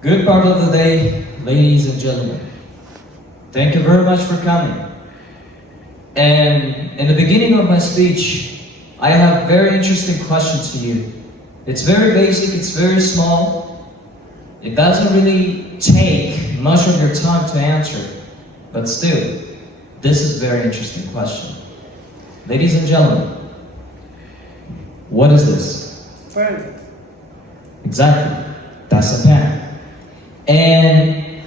Good part of the day, ladies and gentlemen. Thank you very much for coming. And in the beginning of my speech, I have a very interesting question to you. It's very basic, it's very small. It doesn't really take much of your time to answer, but still, this is a very interesting question. Ladies and gentlemen, what is this? Pen. Exactly, that's a pen. And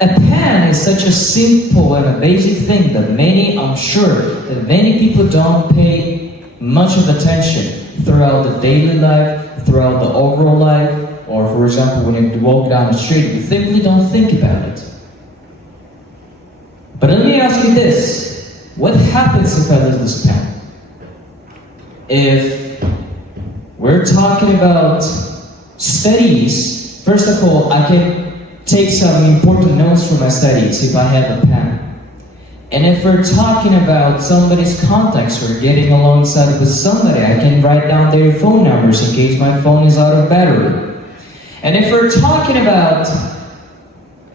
a pen is such a simple and a basic thing that I'm sure that many people don't pay much of attention throughout the daily life, throughout the overall life, or for example, when you walk down the street, you simply don't think about it. But let me ask you this, what happens if I lose this pen? If we're talking about studies, first of all, I can take some important notes for my studies if I have a pen. And if we're talking about somebody's contacts or getting alongside with somebody, I can write down their phone numbers in case my phone is out of battery. And if we're talking about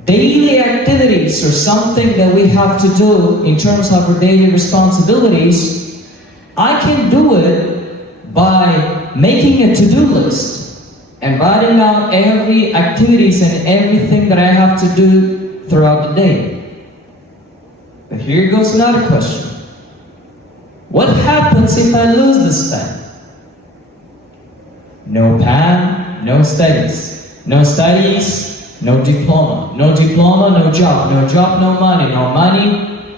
daily activities or something that we have to do in terms of our daily responsibilities, I can do it by making a to-do list and writing down every activities and everything that I have to do throughout the day. But here goes another question. What happens if I lose this pen? No pen, no studies. No studies, no diploma. No diploma, no job. No job, no money. No money,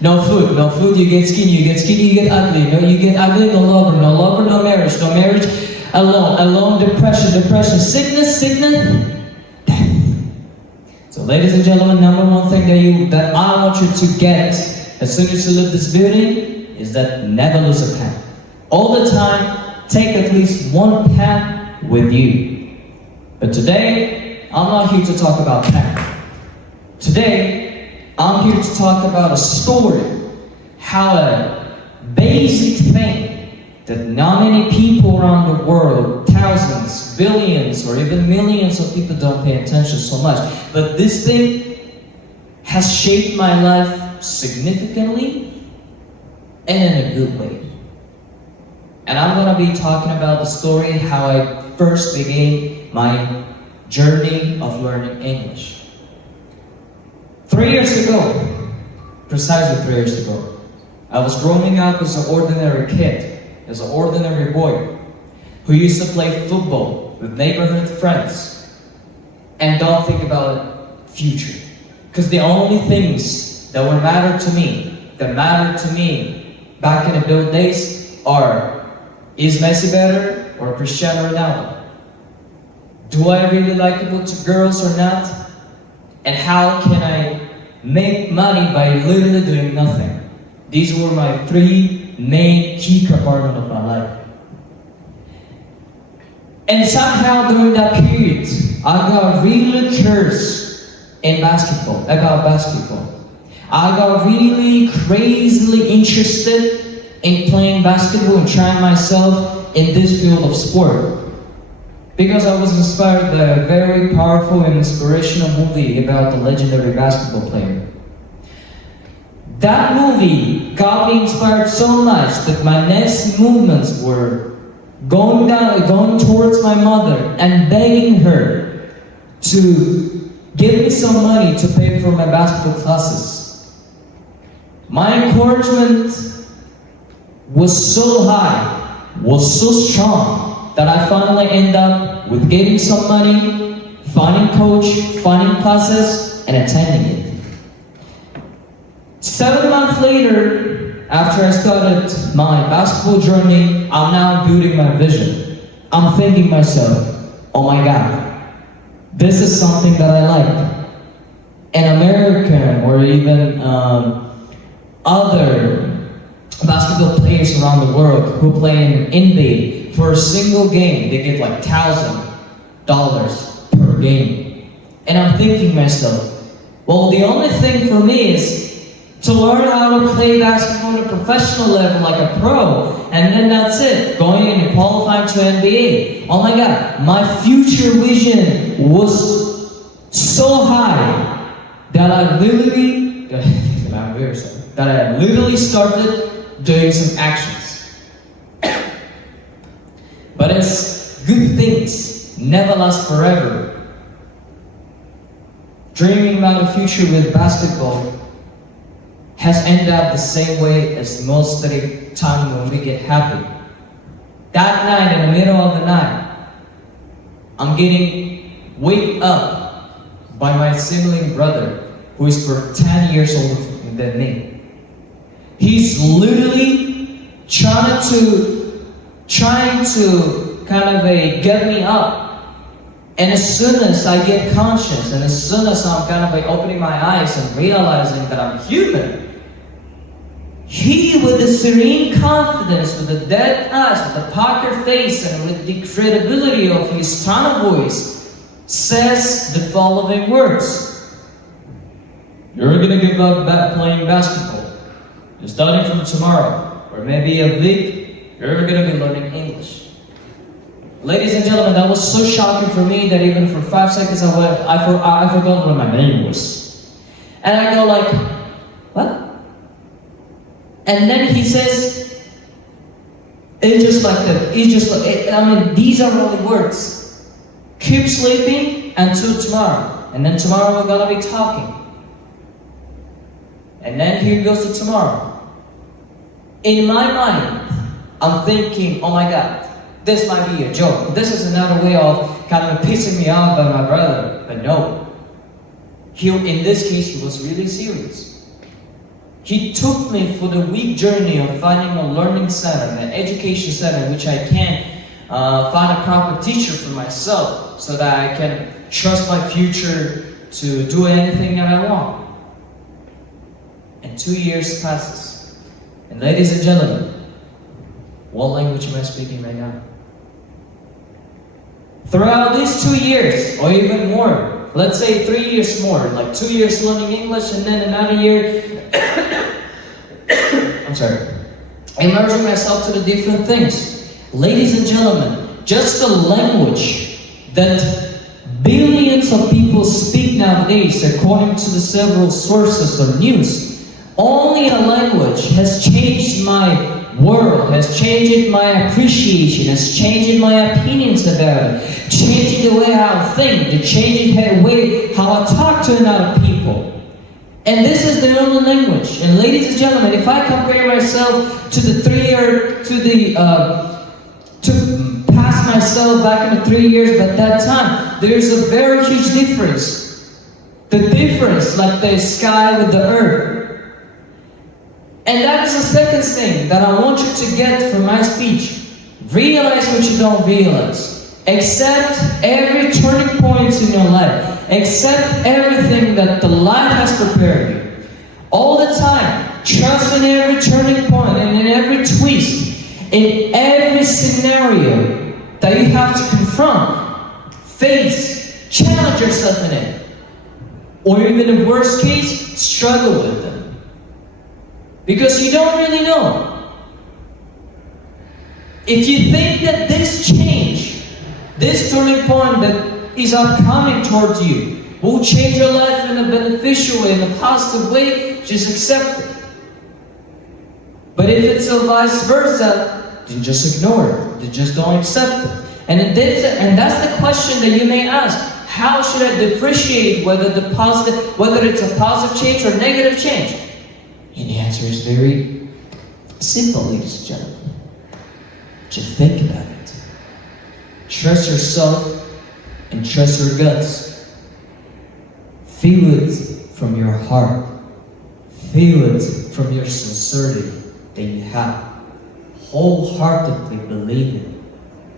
no food. No food, you get skinny. You get skinny, you get ugly. No, you get ugly, no lover. No lover, no marriage. No marriage, alone, depression, sickness, death. So ladies and gentlemen, number one thing that I want you to get as soon as you leave this building is that never lose a pen. All the time, take at least one pen with you. But today, I'm not here to talk about pen. Today, I'm here to talk about a story, how a basic thing that not many people around the world, thousands, billions, or even millions of people don't pay attention so much. But this thing has shaped my life significantly and in a good way. And I'm gonna be talking about the story, how I first began my journey of learning English. 3 years ago, precisely 3 years ago, I was growing up as an ordinary kid, as an ordinary boy, who used to play football with neighborhood friends and don't think about future. Because the only things that would matter to me, back in those days are, is Messi better or Cristiano Ronaldo? Do I really like to go to girls or not? And how can I make money by literally doing nothing? These were my three main key components of my life. And somehow during that period, I got really curious about basketball. I got really crazily interested in playing basketball and trying myself in this field of sport. Because I was inspired by a very powerful and inspirational movie about the legendary basketball player. That movie got me inspired so much that my next movements were going towards my mother and begging her to give me some money to pay for my basketball classes. My encouragement was so high, was so strong, that I finally end up with getting some money, finding coach, finding classes, and attending it. 7 months later, after I started my basketball journey, I'm now building my vision. I'm thinking myself, oh my God, this is something that I like. An American or even other basketball players around the world who play in NBA, for a single game, they get like $1,000 per game. And I'm thinking myself, well, the only thing for me is To learn how to play basketball on a professional level like a pro, and then that's it, going and qualifying to NBA. Oh my God, my future vision was so high that I literally started doing some actions. But it's good things never last forever. Dreaming about a future with basketball has ended up the same way as most of the time when we get happy. That night, in the middle of the night, I'm getting waked up by my sibling brother, who is for 10 years older than me. He's literally trying to kind of get me up. And as soon as I get conscious, and as soon as I'm kind of opening my eyes and realizing that I'm human, he, with the serene confidence, with the dead eyes, with the poker face, and with the credibility of his tone of voice, says the following words: "You're gonna give up playing basketball. Starting from tomorrow, or maybe a week, you're gonna be learning English." Ladies and gentlemen, that was so shocking for me that even for 5 seconds I forgot what my name was. And I go like, what? And then he says, it's just like that. He's just like, these are only words. Keep sleeping until tomorrow. And then tomorrow we're gonna be talking. And then here goes to tomorrow. In my mind, I'm thinking, oh my God, this might be a joke. This is another way of kind of pissing me off by my brother. But no. In this case, he was really serious. He took me for the week journey of finding a learning center, an education center in which I can find a proper teacher for myself so that I can trust my future to do anything that I want. And 2 years passes. And ladies and gentlemen, what language am I speaking right now? Throughout these 2 years, or even more, let's say 3 years more, like 2 years learning English and then another year, immersing myself to the different things. Ladies and gentlemen, just the language that billions of people speak nowadays, according to the several sources of news, only a language has changed my world, has changed my appreciation, has changed my opinions about it, changing the way I think, changing the way how I talk to another people. And this is the only language. And ladies and gentlemen, if I compare myself to past myself back in the 3 years, but that time, there's a very huge difference. The difference, like the sky with the earth. And that is the second thing that I want you to get from my speech. Realize what you don't realize. Accept every turning point in your life. Accept everything that the life has prepared you. All the time, trust in every turning point and in every twist, in every scenario that you have to confront, face, challenge yourself in it. Or even in worst case, struggle with them. Because you don't really know. If you think that this change, this turning point that is upcoming towards you will change your life in a beneficial way, in a positive way, just accept it. But if it's a vice versa, then just ignore it. Then just don't accept it. And that's the question that you may ask. How should I differentiate whether it's a positive change or negative change? And the answer is very simple, ladies and gentlemen. Just think about it. Trust yourself and trust your guts. Feel it from your heart. Feel it from your sincerity that you have. Wholeheartedly believe it,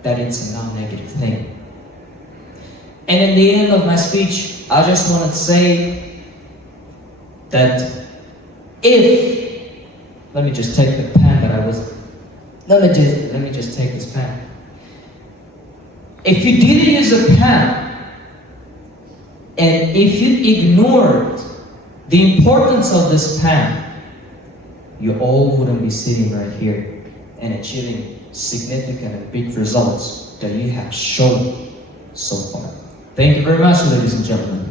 that it's a non-negative thing. And in the end of my speech, I just want to say that let me just take the pen that I was, let me just take this pen. If you didn't use a pen, and if you ignored the importance of this pen, you all wouldn't be sitting right here and achieving significant and big results that you have shown so far. Thank you very much, ladies and gentlemen.